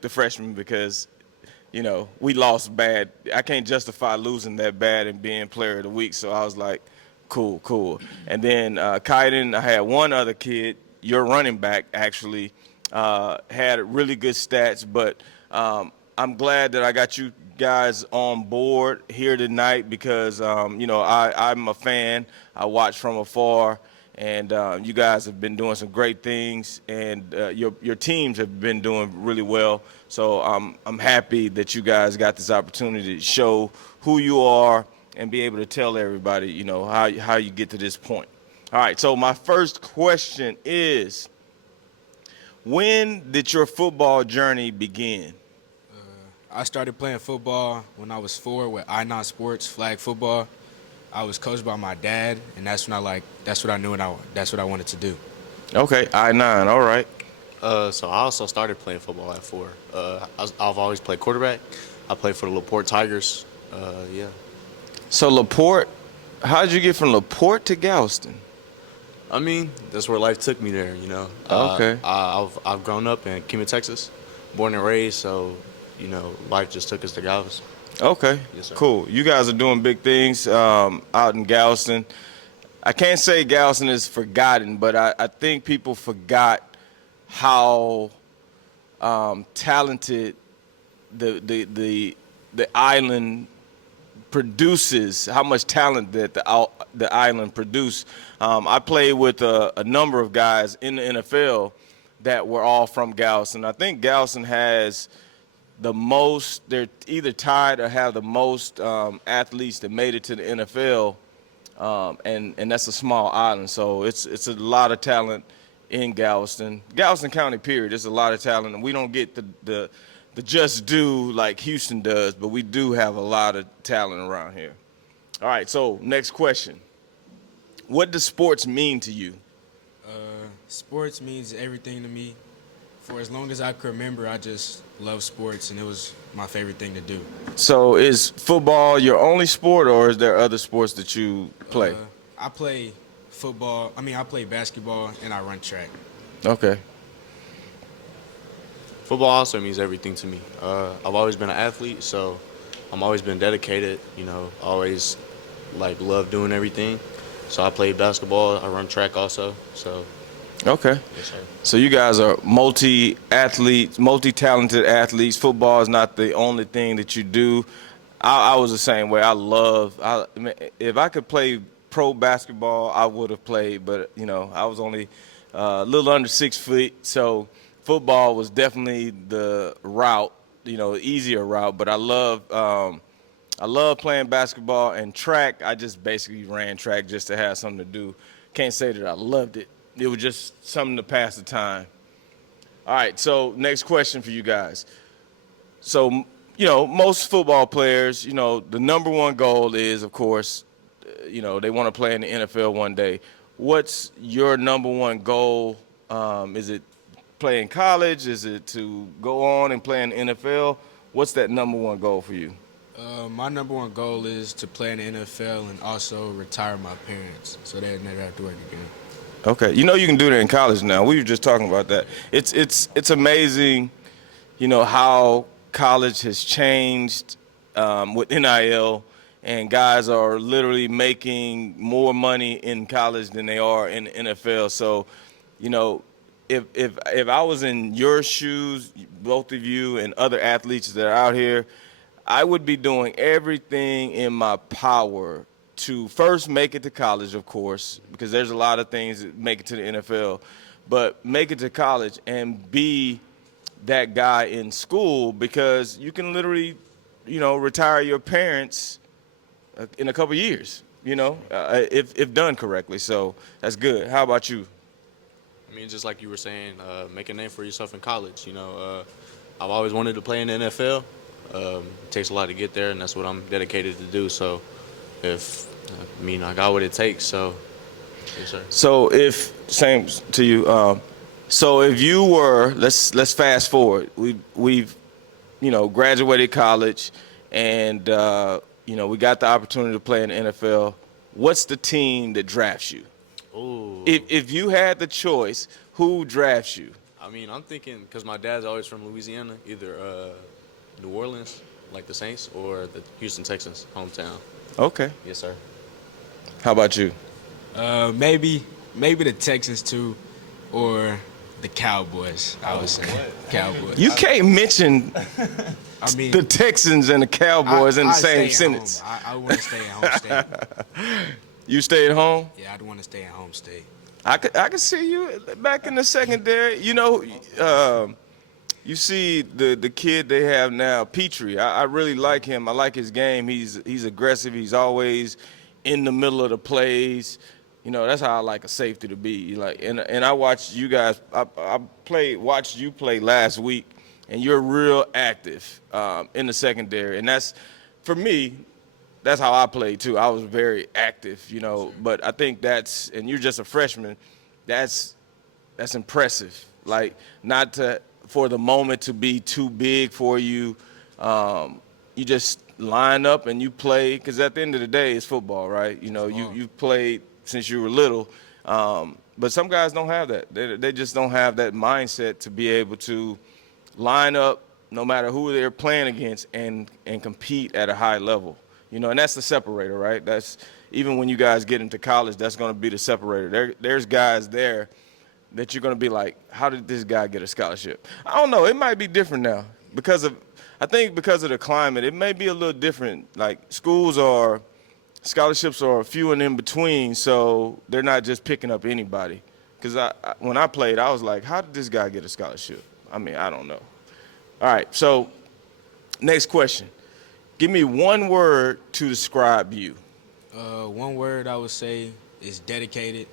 the freshman because, we lost bad. I can't justify losing that bad and being player of the week. So I was like, cool, cool. And then Kayden, I had one other kid, your running back actually, had really good stats. But I'm glad that I got you guys on board here tonight because, I'm a fan. I watch from afar. And you guys have been doing some great things, and your teams have been doing really well. So I'm happy that you guys got this opportunity to show who you are and be able to tell everybody, how you get to this point. All right. So my first question is, when did your football journey begin? I started playing football when I was 4 with I-9 Sports, flag football. I was coached by my dad, and that's what I knew, and that's what I wanted to do. Okay, I-9. All right. So I also started playing football at 4. I've always played quarterback. I played for the LaPorte Tigers. Yeah. So LaPorte, how did you get from LaPorte to Galveston? I mean, that's where life took me there, Okay. I've grown up in Kemet, Texas, born and raised, so, life just took us to Galveston. Okay, Yes, sir. cool. You guys are doing big things out in Galveston. I can't say Galveston is forgotten, but I think people forgot how talented the island produces, how much talent that the island produce. I played with a number of guys in the NFL that were all from Galveston. I think Galveston has the most, they're either tied or have the most athletes that made it to the NFL, and that's a small island. So it's a lot of talent in Galveston County. Period. There's a lot of talent, and we don't get the just due like Houston does, but we do have a lot of talent around here. All right. So next question: what does sports mean to you? Sports means everything to me. For as long as I can remember, I just love sports, and it was my favorite thing to do. So is football your only sport, or is there other sports that you play? I play football. I play basketball, and I run track. Okay. Football also means everything to me. I've always been an athlete, so I'm always been dedicated, always, love doing everything. So I play basketball, I run track also, so. Okay. Yes, sir. So you guys are multi-athletes, multi-talented athletes. Football is not the only thing that you do. I was the same way. If I could play pro basketball, I would have played, but I was only a little under 6 feet, so football was definitely the route, easier route. But I love playing basketball and track. I just basically ran track just to have something to do. Can't say that I loved it. It was just something to pass the time. All right, so next question for you guys. So, most football players, the number one goal is, of course, they want to play in the NFL one day. What's your number one goal? Is it play in college? Is it to go on and play in the NFL? What's that number one goal for you? My number one goal is to play in the NFL and also retire my parents so they never have to work again. Okay, you can do that in college now. We were just talking about that. It's amazing, how college has changed with NIL, and guys are literally making more money in college than they are in the NFL. So, if I was in your shoes, both of you and other athletes that are out here, I would be doing everything in my power to first make it to college, of course, because there's a lot of things that make it to the NFL, but make it to college and be that guy in school, because you can literally, retire your parents in a couple years, if done correctly. So that's good. How about you? I mean, just like you were saying, make a name for yourself in college. I've always wanted to play in the NFL. It takes a lot to get there, and that's what I'm dedicated to do. So I got what it takes, so yes, sir. So same to you. So if you were, let's fast forward. We've graduated college, and we got the opportunity to play in the NFL. What's the team that drafts you? Ooh. If you had the choice, who drafts you? I mean, I'm thinking because my dad's always from Louisiana, either New Orleans, like the Saints, or the Houston Texans, hometown. Okay. Yes, sir. How about you? Maybe the Texans too, or the Cowboys. I would say Cowboys. You can't mention I mean, the Texans and the Cowboys in the I'd same stay at home. sentence. I want to stay at home state. You stay at home? Yeah, I'd want to stay at home state. I could see you back in the secondary. You know, you see the kid they have now, Petrie. I really like him. I like his game. He's aggressive. He's always in the middle of the plays. You know, that's how I like a safety to be. Like, and I watched you guys. Watched you play last week, and you're real active in the secondary. And that's, for me, that's how I played too. I was very active, you know. But I think and you're just a freshman. That's impressive. Like, for the moment to be too big for you. You just line up and you play, because at the end of the day, it's football, right? You know, you've played since you were little. But some guys don't have that. They just don't have that mindset to be able to line up no matter who they're playing against and compete at a high level. You know, and that's the separator, right? That's, even when you guys get into college, that's going to be the separator. There's guys there that you're going to be like, how did this guy get a scholarship? I don't know. It might be different now I think because of the climate, it may be a little different. Like, scholarships are few and in between, so they're not just picking up anybody. Because when I played, I was like, how did this guy get a scholarship? I mean, I don't know. All right, so next question. Give me one word to describe you. One word I would say is dedicated,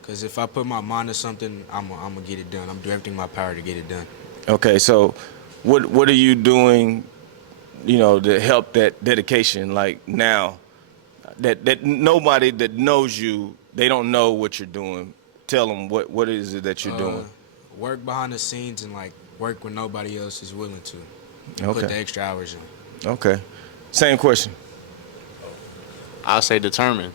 because if I put my mind to something, I'm gonna get it done. I'm doing everything in my power to get it done. Okay, so what are you doing, you know, to help that dedication? Like, now that nobody that knows you, they don't know what you're doing. Tell them what is it that you're doing. Work behind the scenes and like work when nobody else is willing to. Okay. Put the extra hours in. Okay. Same question. I'll say determined.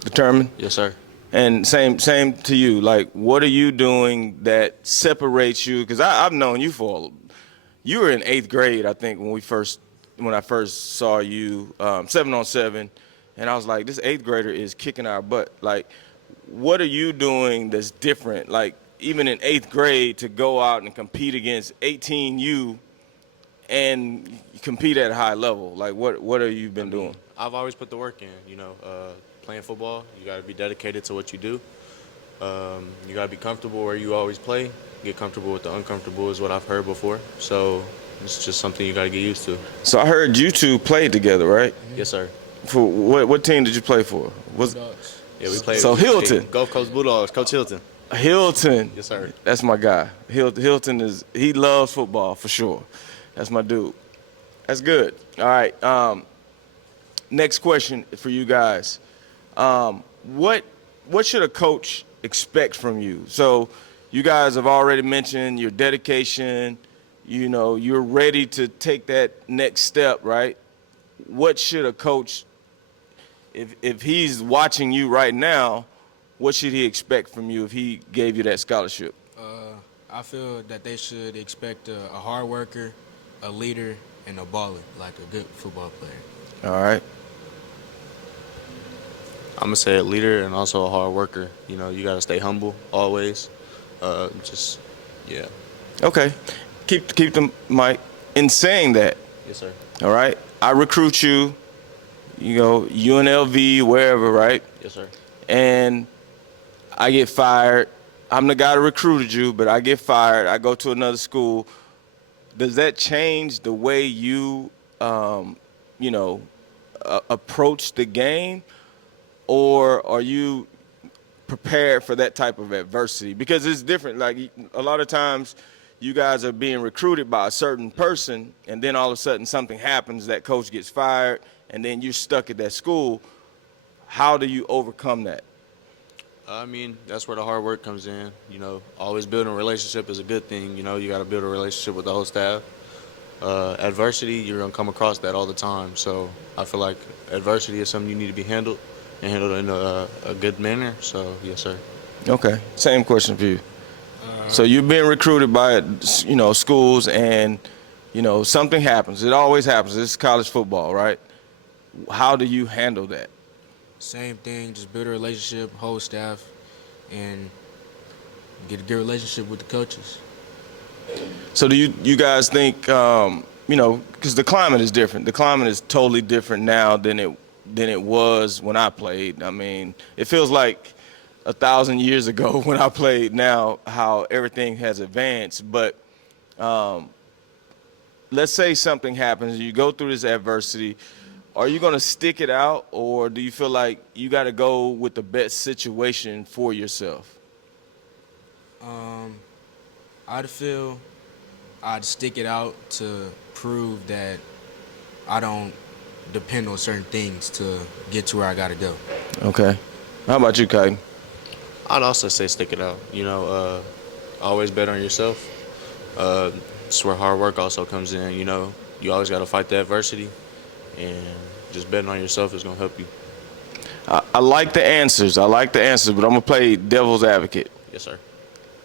Determined? Yes, sir. And same to you. Like, what are you doing that separates you? Because I've known you you were in 8th grade, I think, when I first saw you, 7-on-7, and I was like, this 8th grader is kicking our butt. Like, what are you doing that's different? Like, even in 8th grade, to go out and compete against 18U and compete at a high level. Like, what have you been doing? I've always put the work in, you know. Playing football, you got to be dedicated to what you do. You got to be comfortable where you always play. Get comfortable with the uncomfortable is what I've heard before. So it's just something you got to get used to. So I heard you two played together, right? Yes, sir. For what team did you play for? Bulldogs. Yeah, we played. So Hilton. Gulf Coast Bulldogs, Coach Hilton. Hilton. Yes, sir. That's my guy. Hilton he loves football for sure. That's my dude. That's good. All right. Next question for you guys. What should a coach expect from you? So you guys have already mentioned your dedication. You know, you're ready to take that next step, right? What should a coach, if he's watching you right now, what should he expect from you if he gave you that scholarship? I feel that they should expect a hard worker, a leader, and a baller, like a good football player. All right. I'm going to say a leader and also a hard worker. You know, you got to stay humble always. Yeah. Okay. Keep the mic. In saying that, Yes, sir. all right, I recruit you, you know, UNLV, wherever, right? Yes, sir. And I get fired. I'm the guy that recruited you, but I get fired. I go to another school. Does that change the way you, approach the game? Or are you prepared for that type of adversity? Because it's different. Like, a lot of times you guys are being recruited by a certain person, and then all of a sudden something happens, that coach gets fired, and then you're stuck at that school. How do you overcome that? I mean, that's where the hard work comes in. You know, always building a relationship is a good thing. You know, you got to build a relationship with the whole staff. Adversity, you're going to come across that all the time. So I feel like adversity is something you need to be handled in a good manner. So, yes, sir. Okay. Same question for you. So you're being recruited by, schools, and, something happens. It always happens. This is college football, right? How do you handle that? Same thing, just build a relationship, whole staff, and get a good relationship with the coaches. So do you guys think, because the climate is different. The climate is totally different now than it was when I played. I mean, it feels like 1,000 years ago when I played now, how everything has advanced. But let's say something happens, you go through this adversity. Are you going to stick it out, or do you feel like you got to go with the best situation for yourself? I'd stick it out to prove that I don't depend on certain things to get to where I got to go. Okay. How about you, Kayden? I'd also say stick it out. Always bet on yourself. It's where hard work also comes in. You always got to fight the adversity, and just betting on yourself is going to help you. I like the answers. But I'm going to play devil's advocate. Yes, sir.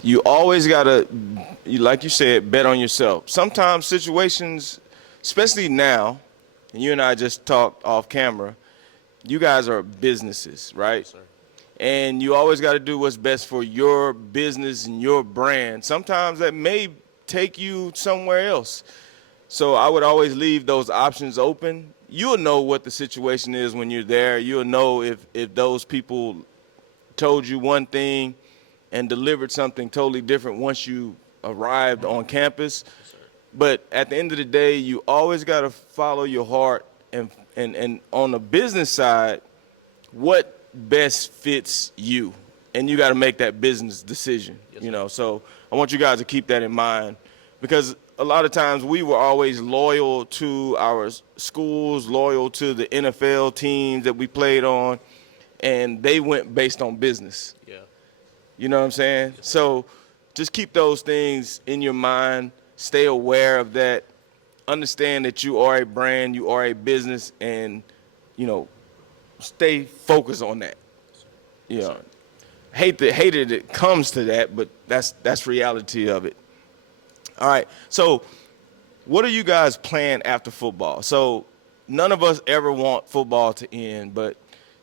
You always got to, like you said, bet on yourself. Sometimes situations, especially now, and you and I just talked off camera, you guys are businesses, right? Yes, sir. And you always got to do what's best for your business and your brand. Sometimes that may take you somewhere else. So I would always leave those options open. You'll know what the situation is when you're there. You'll know if those people told you one thing and delivered something totally different once you arrived on campus. But at the end of the day, you always got to follow your heart. And on the business side, what best fits you? And you got to make that business decision, So I want you guys to keep that in mind, because a lot of times we were always loyal to our schools, loyal to the NFL teams that we played on, and they went based on business. Yeah. You know what I'm saying? So just keep those things in your mind. Stay aware of that. Understand that you are a brand, you are a business, and, stay focused on that. Hate that it comes to that, but that's reality of it. All right. So what are you guys playing after football? So none of us ever want football to end, but,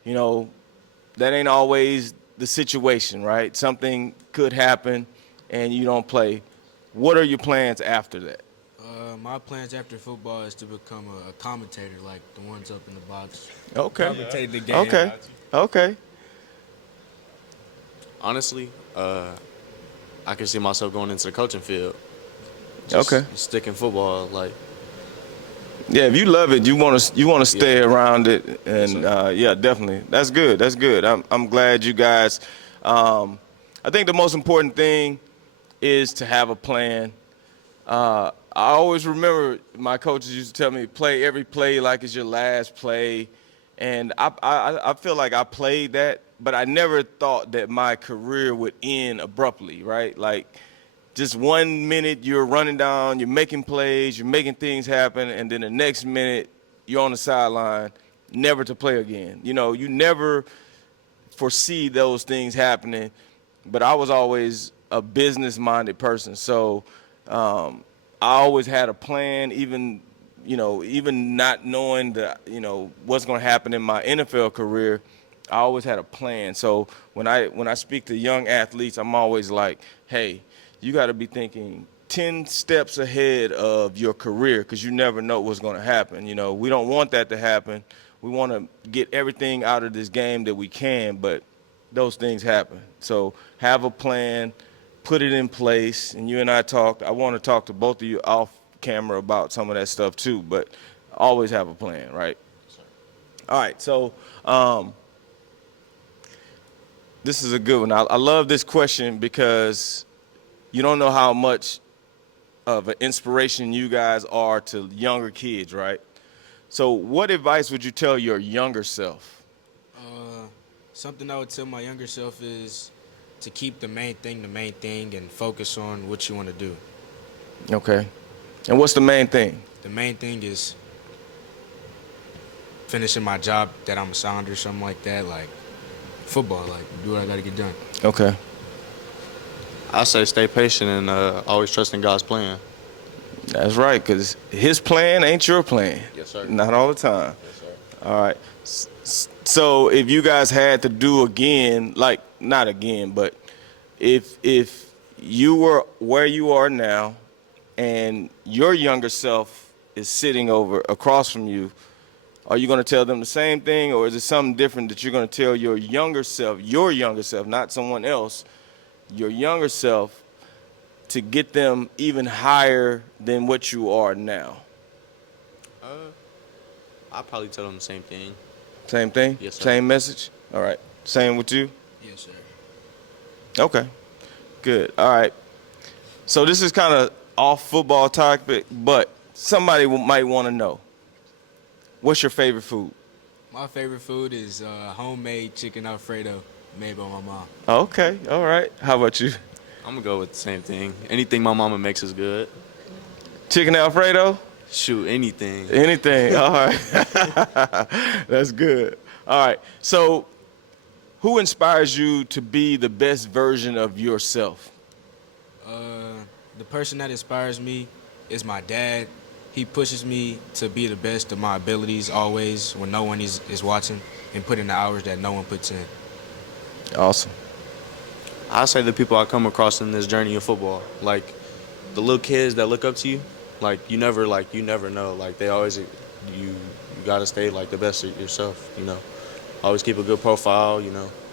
that ain't always the situation, right? Something could happen and you don't play. What are your plans after that? My plans after football is to become a commentator, like the ones up in the box. Okay. Commentate the game. Okay. Honestly, I can see myself going into the coaching field. Okay. Sticking football, Yeah, if you love it, you want to stay around it, and yeah, definitely. That's good. I'm glad you guys. I think the most important thing is to have a plan. I always remember my coaches used to tell me, play every play like it's your last play, and I feel like I played that, but I never thought that my career would end abruptly, right? Like, just 1 minute you're running down, you're making plays, you're making things happen, and then the next minute you're on the sideline, never to play again. You never foresee those things happening, but I was always a business-minded person. So I always had a plan, even not knowing what's going to happen in my NFL career. I always had a plan. So when I speak to young athletes, I'm always like, hey, you got to be thinking 10 steps ahead of your career, because you never know what's going to happen. We don't want that to happen. We want to get everything out of this game that we can, but those things happen. So have a plan, put it in place. And you and I talked. I want to talk to both of you off camera about some of that stuff too, but always have a plan, right? All right, so this is a good one. I love this question because you don't know how much of an inspiration you guys are to younger kids, right? So what advice would you tell your younger self? Something I would tell my younger self is to keep the main thing and focus on what you want to do. Okay. And what's the main thing? The main thing is finishing my job that I'm assigned or something like that, like football, like do what I got to get done. Okay. I say stay patient and always trust in God's plan. That's right, because his plan ain't your plan. Yes, sir. Not all the time. Yes, sir. All right. So if you guys had to do again, like not again, but if you were where you are now and your younger self is sitting over across from you, are you going to tell them the same thing, or is it something different that you're going to tell your younger self, not someone else, your younger self, to get them even higher than what you are now? I'll probably tell them the same thing. Same thing? Yes, sir. Same message? All right. Same with you? Yes, sir. Okay. Good. All right. So this is kind of off football topic, but somebody might want to know. What's your favorite food? My favorite food is homemade chicken Alfredo made by my mom. Okay. All right. How about you? I'm gonna go with the same thing. Anything my mama makes is good. Chicken Alfredo? Shoot, anything. Anything. All right. That's good. All right. So who inspires you to be the best version of yourself? The person that inspires me is my dad. He pushes me to be the best of my abilities always when no one is watching and put in the hours that no one puts in. Awesome. I say the people I come across in this journey of football, like the little kids that look up to you, you never know. Like they always, you gotta stay like the best of yourself. Always keep a good profile.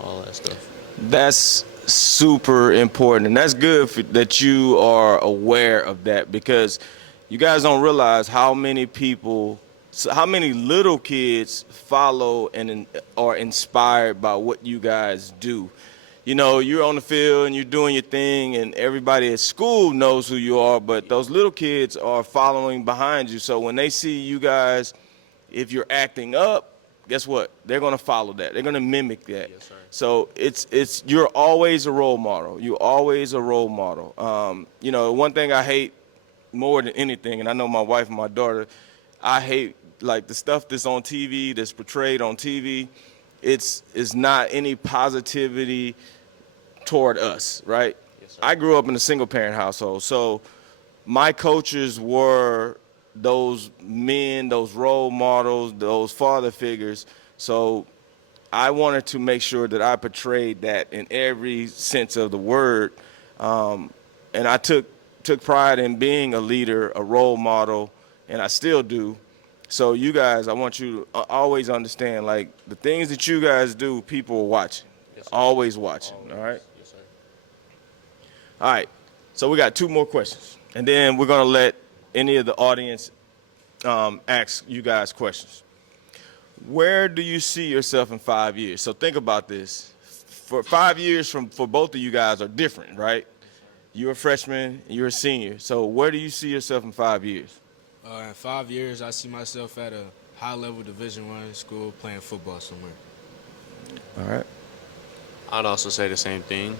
All that stuff. That's super important, and that's good that you are aware of that, because you guys don't realize how many little kids follow and are inspired by what you guys do. You're on the field and you're doing your thing, and everybody at school knows who you are, but those little kids are following behind you. So when they see you guys, if you're acting up, guess what? They're going to follow that. They're going to mimic that. Yes, sir. So you're always a role model. You're always a role model. One thing I hate more than anything, and I know my wife and my daughter, I hate like the stuff that's on TV, that's portrayed on TV. It's not any positivity toward us, right? Yes, sir. I grew up in a single-parent household, so my coaches were those men, those role models, those father figures. So I wanted to make sure that I portrayed that in every sense of the word, and I took pride in being a leader, a role model, and I still do. So you guys, I want you to always understand, like, the things that you guys do, people are watching. Yes, sir. Always watching, Always. all right? Yes, sir. All right, so we got 2 more questions, and then we're going to let any of the audience ask you guys questions. Where do you see yourself in 5 years? So think about this. For 5 years for both of you guys are different, right? You're a freshman, and you're a senior. So where do you see yourself in 5 years? In 5 years, I see myself at a high-level Division I school playing football somewhere. All right. I'd also say the same thing.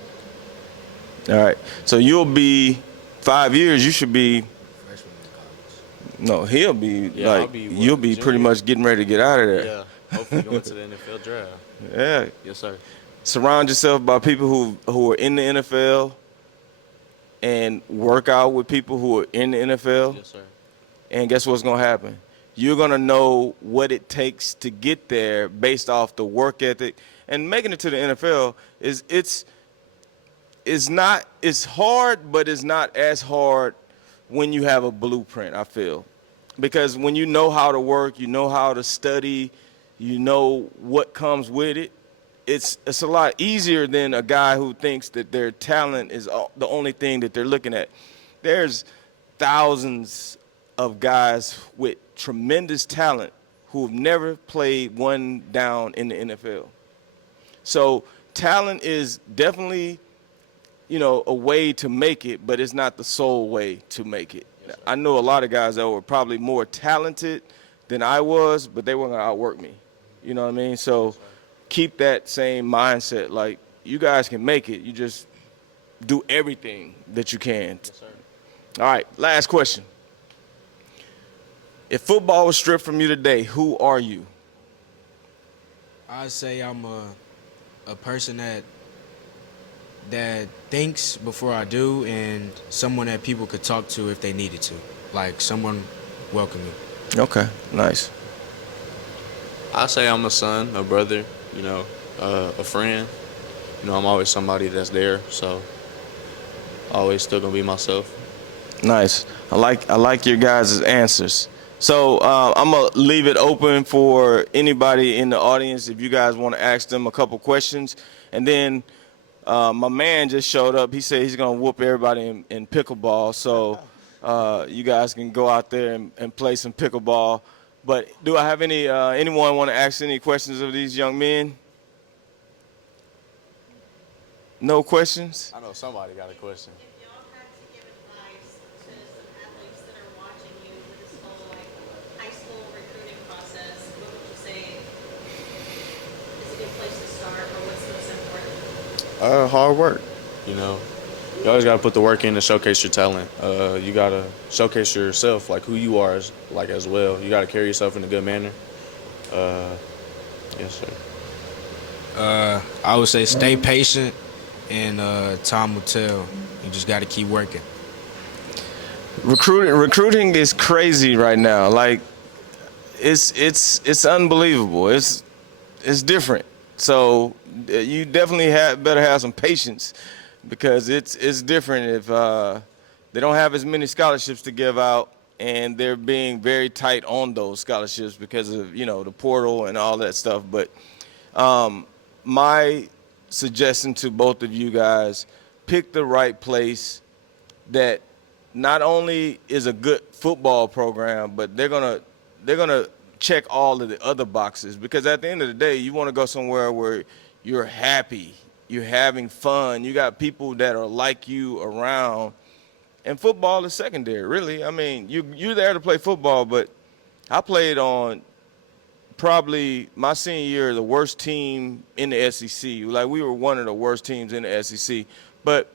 All right. So you'll be 5 years. You should be. Freshman in college. No, he'll be Yeah, I'll like be, you'll be pretty junior? much getting ready to get out of there. Yeah, hopefully going to the NFL draft. Yeah. Yes, sir. Surround yourself by people who are in the NFL, and work out with people who are in the NFL. Yes, sir. And guess what's going to happen? You're going to know what it takes to get there based off the work ethic. And making it to the NFL it's hard, but it's not as hard when you have a blueprint, I feel. Because when you know how to work, you know how to study, you know what comes with it, it's a lot easier than a guy who thinks that their talent is the only thing that they're looking at. There's thousands of guys with tremendous talent who have never played one down in the NFL. So talent is definitely, a way to make it, but it's not the sole way to make it. Yes, sir. I know a lot of guys that were probably more talented than I was, but they weren't going to outwork me. You know what I mean? So keep that same mindset. Like, you guys can make it. You just do everything that you can. Yes, sir. All right, last question. If football was stripped from you today, who are you? I'd say I'm a person that that thinks before I do, and someone that people could talk to if they needed to, like someone welcoming. Okay, nice. I say I'm a son, a brother, a friend. I'm always somebody that's there, so always still gonna be myself. Nice. I like your guys' answers. So I'm gonna leave it open for anybody in the audience if you guys want to ask them a couple questions, and then my man just showed up. He said he's gonna whoop everybody in pickleball. So you guys can go out there and play some pickleball. But do I have anyone want to ask any questions of these young men? No questions? I know somebody got a question. If y'all had to give advice to some athletes that are watching you with this whole like high school recruiting process, what would you say is a good place to start, or what's most important? Hard work. You always gotta put the work in to showcase your talent. You gotta showcase yourself, like who you are, as well. You gotta carry yourself in a good manner. Yes, sir. I would say stay patient, and time will tell. You just got to keep working. Recruiting is crazy right now. Like it's unbelievable. It's different. So you definitely better have some patience because it's different if they don't have as many scholarships to give out and they're being very tight on those scholarships because of the portal and all that stuff. But my suggestion to both of you guys: pick the right place that not only is a good football program, but they're gonna check all of the other boxes. Because at the end of the day, you want to go somewhere where you're happy, you're having fun, you got people that are like you around, and football is secondary, really. I mean, you're there to play football, but I played on probably my senior year the worst team in the SEC. Like, we were one of the worst teams in the SEC, but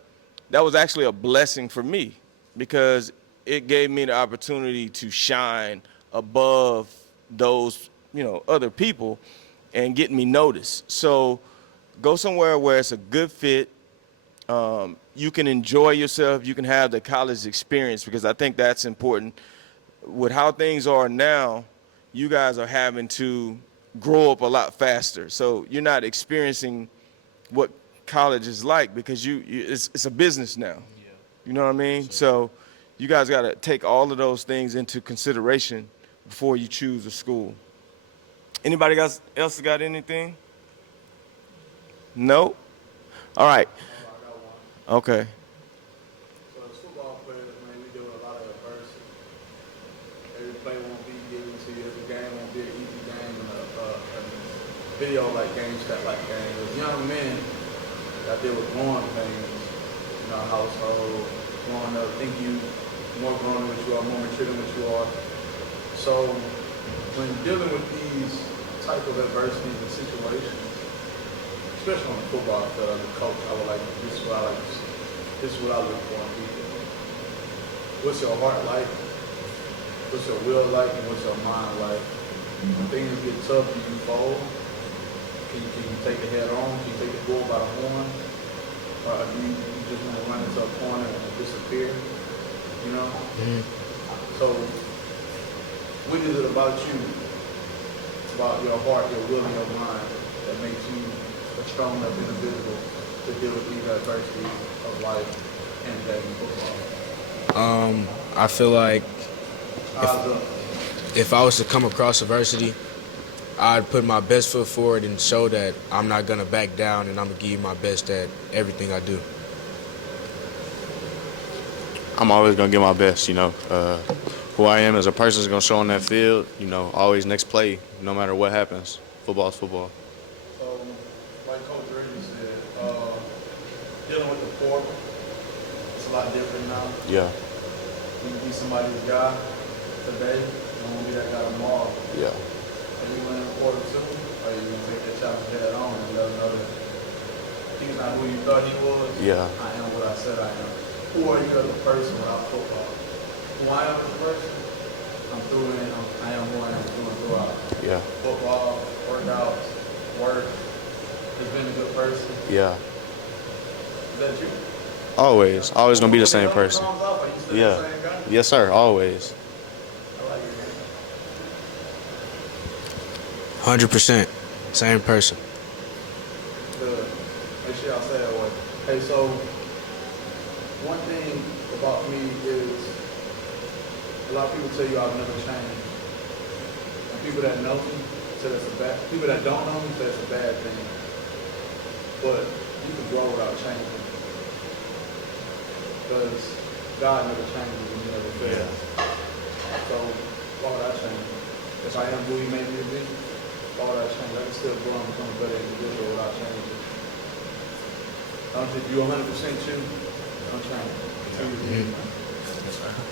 that was actually a blessing for me because it gave me the opportunity to shine above those, other people and get me noticed. So go somewhere where it's a good fit. You can enjoy yourself. You can have the college experience because I think that's important. With how things are now, you guys are having to grow up a lot faster. So you're not experiencing what college is like because it's a business now. Yeah. You know what I mean? So you guys got to take all of those things into consideration before you choose a school. Anybody else got anything? No? All right. Okay. So as football players, man, we deal with a lot of adversity. Every play won't be given to you. Every game won't be an easy game. A video like game, stat like game. As young men, that deal with growing pains in our household, growing up, think you more grown than what you are, more mature than what you are. So when dealing with these type of adversities and situations, especially on the football field, as a coach, this is what I look for in people. What's your heart like? What's your will like? And what's your mind like? When things get tough, do you fold? Can you take it head on? Can you take the bull by the horn? Or do you just want to run into a corner and disappear? So what is it about you? It's about your heart, your will, and your mind that makes you a strong enough individual to deal with these adversities of life and playing football. I feel like How's up? if I was to come across adversity, I'd put my best foot forward and show that I'm not gonna back down and I'm gonna give you my best at everything I do. I'm always gonna give my best. Who I am as a person is gonna show on that field. Always next play, no matter what happens. Football's football. So, like Coach Reggie said, dealing with the portal, it's a lot different now. Yeah. You can be somebody's guy today, you won't be that guy tomorrow. Yeah. Are you going to the portal too? Or are you going to take that challenge head on and let him know that he's not who you thought he was? Yeah. I am what I said I am. Who are you as a person without football? Who I am as a person? I am who I am through and throughout. Yeah. Football, workouts, work, has been a good person. Yeah. Is that you? Always gonna be the same person. Comes off, are you still Yeah. the same guy? Yes, sir. Always. I like it, man. 100%. Same person. Good. Make sure y'all say that way. Hey, so one thing about me is a lot of people tell you I've never changed. And people that know me say that's a bad. People that don't know me say it's a bad thing. But you can grow without changing. Because God never changes and He never fails. So why would I change? If I am who He made me to be, why would I change? I can still grow and become a better individual without changing. If you're 100% you, don't change.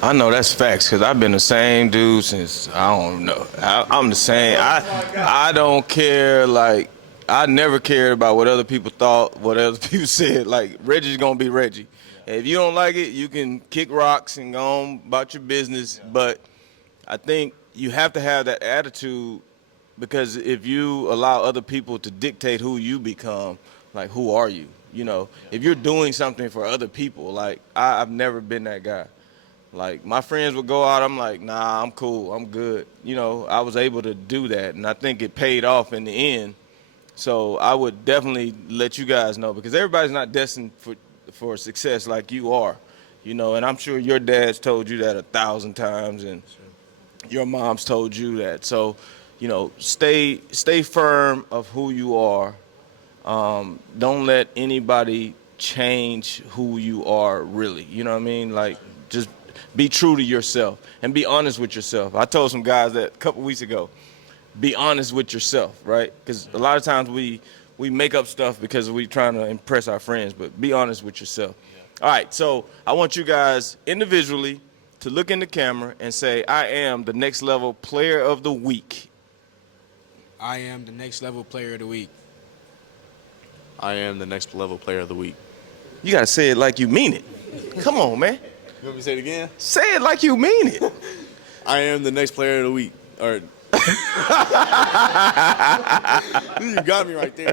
I know that's facts because I've been the same dude since I don't know. I'm the same. I don't care. Like I never cared about what other people thought, what other people said. Like Reggie's gonna be Reggie. If you don't like it, you can kick rocks and go on about your business. But I think you have to have that attitude because if you allow other people to dictate who you become, like who are you? You know, if you're doing something for other people, like I've never been that guy. Like my friends would go out, I'm like, nah, I'm cool, I'm good. You know, I was able to do that, and I think it paid off in the end. So I would definitely let you guys know because everybody's not destined for success like you are. You know, and I'm sure your dad's told you that 1,000 times, and your mom's told you that. So, you know, stay firm of who you are. Don't let anybody change who you are really. You know what I mean? Like, just be true to yourself and be honest with yourself. I told some guys that a couple weeks ago, be honest with yourself, right? Because a lot of times we make up stuff because we're trying to impress our friends, but be honest with yourself. All right, so I want you guys individually to look in the camera and say, I am the next level player of the week. I am the next level player of the week. I am the next level player of the week. You gotta say it like you mean it. Come on, man. You want me to say it again? Say it like you mean it. I am the next player of the week. Or you got me right there.